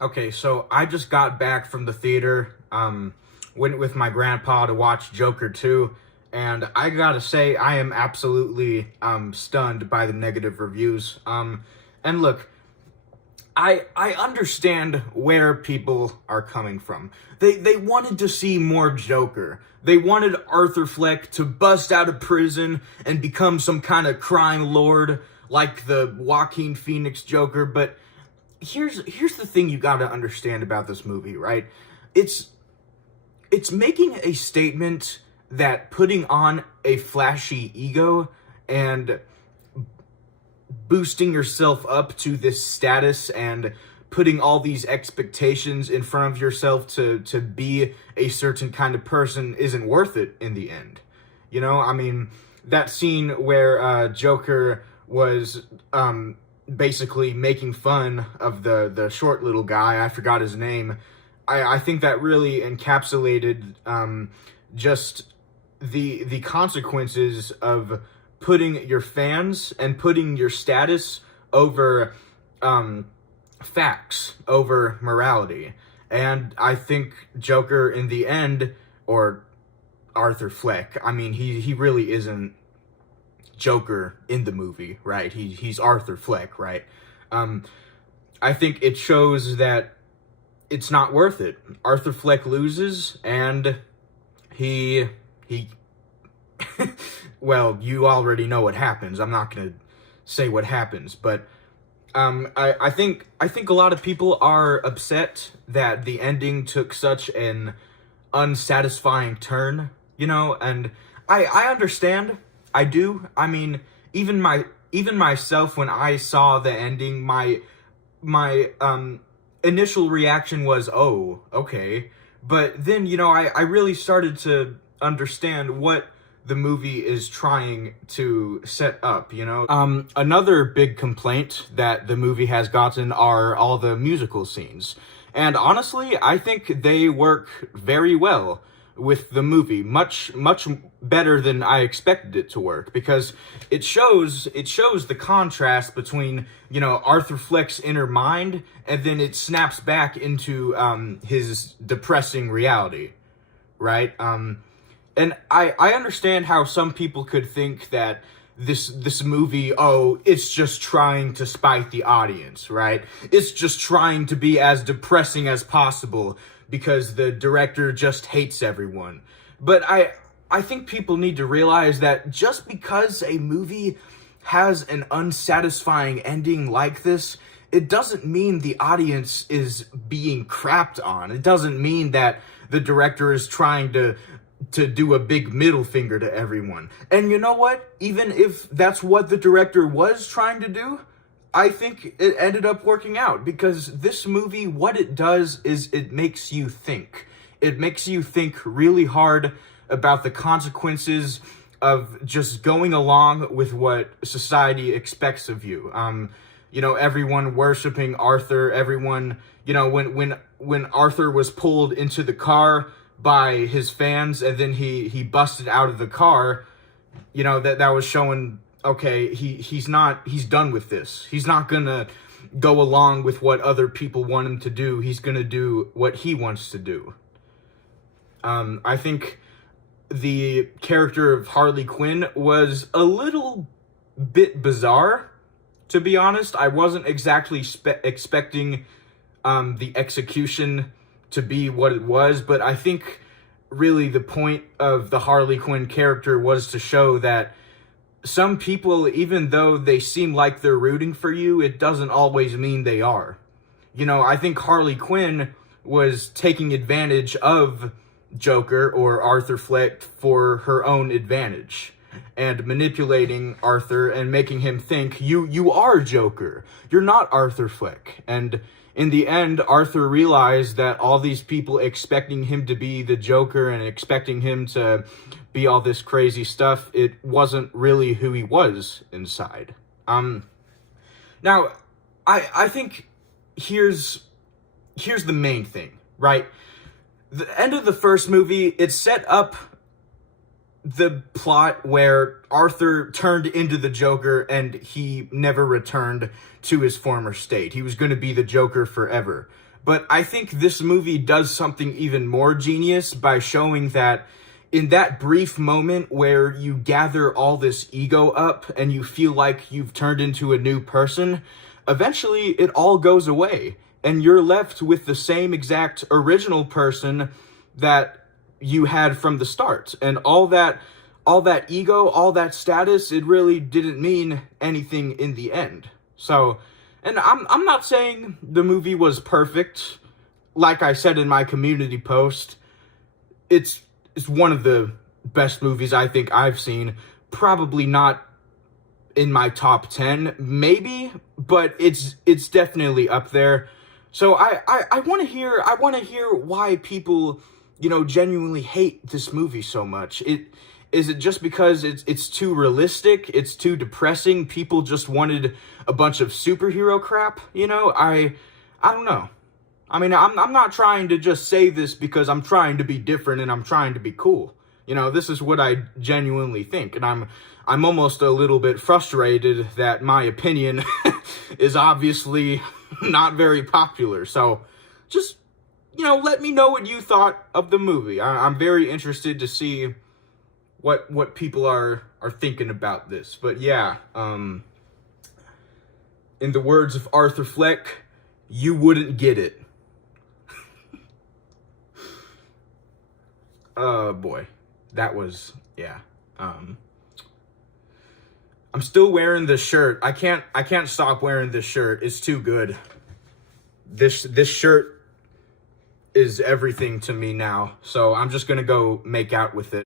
Okay, so I just got back from the theater, went with my grandpa to watch Joker 2, and I gotta say, I am absolutely, stunned by the negative reviews. And look, I understand where people are coming from. They wanted to see more Joker. They wanted Arthur Fleck to bust out of prison and become some kind of crime lord like the Joaquin Phoenix Joker, but here's the thing you got to understand about this movie, right? It's it's making a statement that putting on a flashy ego and boosting yourself up to this status and putting all these expectations in front of yourself to be a certain kind of person isn't worth it in the end. You know, I mean, that scene where Joker was basically making fun of the short little guy, I forgot his name. I think that really encapsulated just the consequences of putting your fans and putting your status over facts, over morality. And I think Joker in the end, or Arthur Fleck, I mean, he really isn't Joker in the movie, right? He's Arthur Fleck, right? I think it shows that it's not worth it. Arthur Fleck loses, and he well, you already know what happens. I'm not gonna say what happens, but I think a lot of people are upset that the ending took such an unsatisfying turn, you know, and I understand. I do. I mean, even myself, when I saw the ending, my initial reaction was, oh, okay. But then, you know, I really started to understand what the movie is trying to set up, you know? Another big complaint that the movie has gotten are all the musical scenes. And honestly, I think they work very well with the movie, much better than I expected it to work, because it shows the contrast between, you know, Arthur Fleck's inner mind, and then it snaps back into his depressing reality, right? And I understand how some people could think that this movie, oh, it's just trying to spite the audience, right? It's just trying to be as depressing as possible because the director just hates everyone. But I think people need to realize that just because a movie has an unsatisfying ending like this, it doesn't mean the audience is being crapped on. It doesn't mean that the director is trying to do a big middle finger to everyone. And you know what? Even if that's what the director was trying to do, I think it ended up working out, because this movie, what it does is it makes you think. It makes you think really hard about the consequences of just going along with what society expects of you. You know, everyone worshiping Arthur, everyone, you know, when Arthur was pulled into the car by his fans and then he busted out of the car, you know, that was showing, okay, he's done with this. He's not gonna go along with what other people want him to do. He's gonna do what he wants to do. I think the character of Harley Quinn was a little bit bizarre, to be honest. I wasn't exactly expecting the execution to be what it was, but I think really the point of the Harley Quinn character was to show that some people, even though they seem like they're rooting for you, it doesn't always mean they are. You know, I think Harley Quinn was taking advantage of Joker or Arthur Fleck for her own advantage and manipulating Arthur and making him think, you are Joker. You're not Arthur Fleck. And in the end, Arthur realized that all these people expecting him to be the Joker and expecting him to be all this crazy stuff, it wasn't really who he was inside. Now, I think here's the main thing, right? The end of the first movie, it set up the plot where Arthur turned into the Joker and he never returned to his former state. He was going to be the Joker forever. But I think this movie does something even more genius by showing that in that brief moment where you gather all this ego up and you feel like you've turned into a new person, eventually it all goes away and you're left with the same exact original person that you had from the start. And all that ego, all that status, it really didn't mean anything in the end. So, and I'm not saying the movie was perfect. Like I said in my community post, it's one of the best movies I think I've seen. Probably not in my top 10, maybe, but it's definitely up there. So I want to hear why people, genuinely hate this movie so much. Is it just because it's too realistic? It's too depressing? People just wanted a bunch of superhero crap? I don't know. I mean, I'm not trying to just say this because I'm trying to be different and I'm trying to be cool. This is what I genuinely think, and I'm almost a little bit frustrated that my opinion is obviously not very popular. So just, let me know what you thought of the movie. I'm very interested to see what people are thinking about this. But yeah, in the words of Arthur Fleck, you wouldn't get it. Oh boy, that was, yeah. I'm still wearing this shirt. I can't stop wearing this shirt. It's too good. This shirt is everything to me now. So I'm just gonna go make out with it.